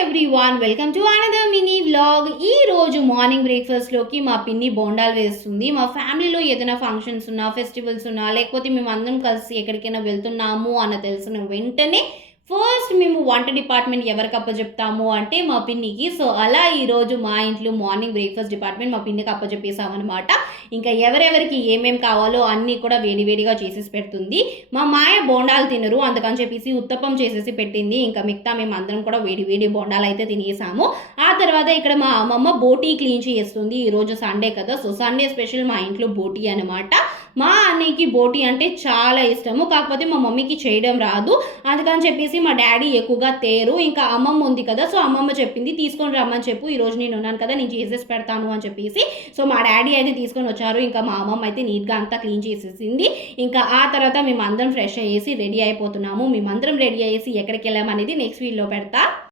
Everyone welcome to another mini vlog. ఈ రోజు morning బ్రేక్ఫాస్ట్లోకి మా పిన్ని బోండాలు వేస్తుంది. మా ఫ్యామిలీలో ఏదైనా ఫంక్షన్స్ ఉన్నా, ఫెస్టివల్స్ ఉన్నా, లేకపోతే మేము అందరం కలిసి ఎక్కడికైనా వెళ్తున్నాము అన్న తెలిసిన వెంటనే ఫస్ట్ మేము వంట డిపార్ట్మెంట్ ఎవరికి అప్పచెప్తాము అంటే మా పిన్నికి. సో అలా ఈరోజు మా ఇంట్లో మార్నింగ్ బ్రేక్ఫాస్ట్ డిపార్ట్మెంట్ మా పిన్నికి అప్పచెప్పేసామన్నమాట. ఇంకా ఎవరెవరికి ఏమేమి కావాలో అన్నీ కూడా వేడివేడిగా చేసేసి పెడుతుంది. మా మాయ బోండాలు తినరు, అందుకని చెప్పేసి ఉత్తప్పం చేసేసి పెట్టింది. ఇంకా మిగతా మేము అందరం కూడా వేడి బోండాలు అయితే తినేసాము. ఆ తర్వాత ఇక్కడ మా అమ్మమ్మ బోటీ క్లీన్ చేస్తుంది. ఈరోజు సండే కదా, సో సండే స్పెషల్ మా ఇంట్లో బోటీ అనమాట. మా అన్నయ్యకి బోటీ అంటే చాలా ఇష్టము, కాకపోతే మా మమ్మీకి చేయడం రాదు. అందుకని చెప్పేసి మా డాడీ ఎక్కువగా తేరు. ఇంకా అమ్మమ్మ ఉంది కదా, సో అమ్మమ్మ చెప్పింది తీసుకొని రమ్మని చెప్పు, ఈరోజు నేను ఉన్నాను కదా, నేను చేసేసి పెడతాను అని చెప్పేసి. సో మా డాడీ అయితే తీసుకొని వచ్చారు. ఇంకా మా అమ్మమ్మ అయితే నీట్గా అంతా క్లీన్ చేసేసింది. ఇంకా ఆ తర్వాత మేము అందరం ఫ్రెష్ అయ్యేసి రెడీ అయిపోతున్నాము. మేమందరం రెడీ అయ్యేసి ఎక్కడికి వెళ్ళామనేది నెక్స్ట్ వీడియోలో పెడతా.